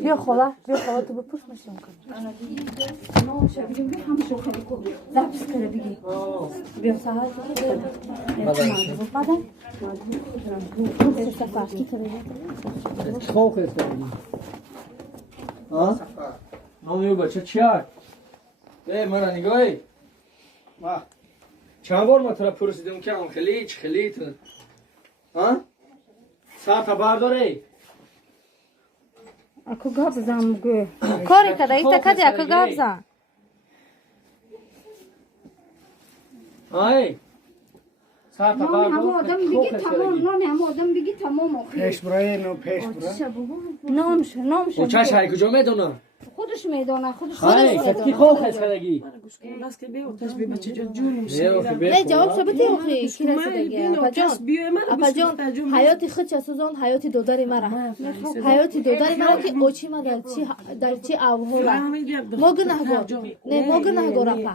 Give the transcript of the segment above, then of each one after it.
بیا خاله تو بپرس میشم زبس کرده بگی بیا ساعت خواه خیسته نامیو بچه چیار؟ من نگاهی چند بار ما طرف پرسیدم که خیلی تو ساعت برداره اکو گاب زن مگه کاری کده ایتا کدی اکو گاب زن ساعت برداره همه آدم بگی تمام همه آدم بگی تمام پیش برای نامشه چش های کجا میدونه؟ خودش میدونه خودش کی خواه خیسته نه جواب ثابتی آخی کی رسیدگی اپا جان حیاتی خود چه سوزان حیاتی دوداری مرا حیاتی دوداری مرا که اوچی ما در چی اوهولا ما گناهگار نه ما گناهگار اپا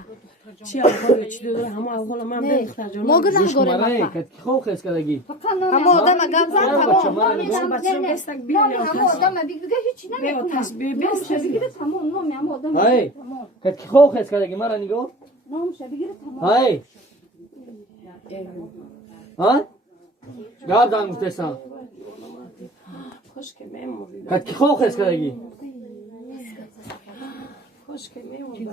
چی اوهولا چی دوداری همه اوهولا من بختر جان ما گناهگار اپا کی خواه خیسته همه آدم اگم زن تمام همه آدم بگی هیچی نمیکنم بگیره تمام نامی همه آدم بگیره تمام کی خواه خیسته مرا نگاه نامشه بگیره تمام گاب دان گفتستان خوش که میمونی کی خواه خیسته خوش که میمونی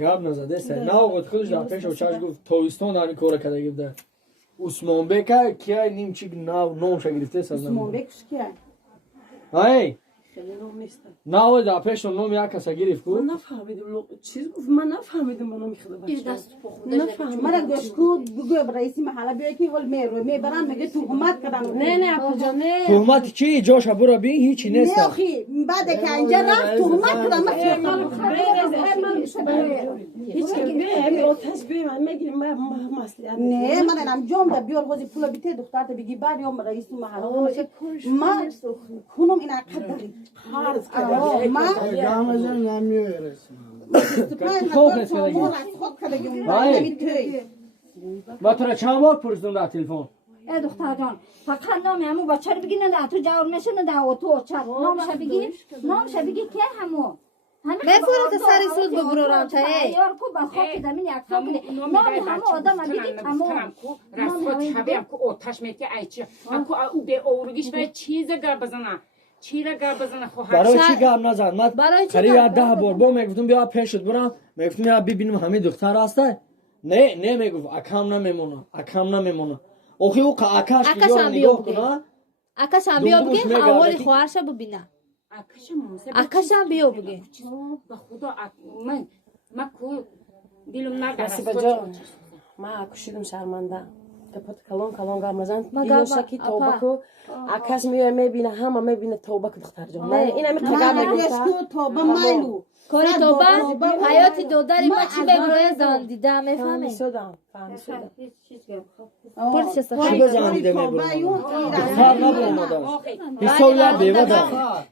گاب نزده سه نه آقا خودش در پیش و چاش گفت تویستان همی کار کرده گفته عثمان بکر کیای نیم چی نام گرفته سازم عثمان بکش کیای خیلی نام نیستم نه آقا در پیش نام یک کس گرفت کو من نفهمیدم چیز گفت من نفهمیدم منو میخواد بچه نفهمیدم من گشکو بگو رئیس محله بیا که ول میبرن میگه تهمت کردن نه اپا جان نه تهمت چی جاش برو بی هیچی نیست نه اخی بعد که اینجا رفت تهمت کردن هیچ همین آتش بی من میگیرم من مسئله نه من انجام ده بیار وزی پول بیته دخترت بگی بعد یا رئیس محله من خونم این عقد داری حارس من گامزن نمیرسم با تو را چند بار پرسیدم در تلفن ای دختر جان فقط نام همو بچه رو بگی نه تو جواب نشه نه در تو چر نامشه بگی که همو مفورت سری سود بگرو رانتا یار کو بخواب دمین یک تا نام همو آدم بگی تمام راسخوت حبیم کو آتش میتی ایچی اکو او به اورگیش به چیز گر بزنه چی را گر بزنه خواهد برای چی گر نزد من قریب 10 بار با میگفتم بیا پیشت برم میگفتم بیا ببینم همین دختر هسته نه میگفت اکم نمیمونه اوخی او اکاش که نگاه کنه اکاش هم بیا بگی اول خواهرش ببینه اکاش هم بیا بگی به خدا من کو دلم نسیبه نگرست جان من کشیدم شرمنده کپات کلان گامزن دیوشا کی توبه کو اکاش میبینه همه میبینه توبه کو دختر جان نه اینا میگم گشکو توبه مالو کاری توبه حیاتی دوداری ما چی بگروه زن دیده میفهمی فهمیدم پرچه چی بزن دیده میگم دختر نبرم مادر حساب یا بیوه دارم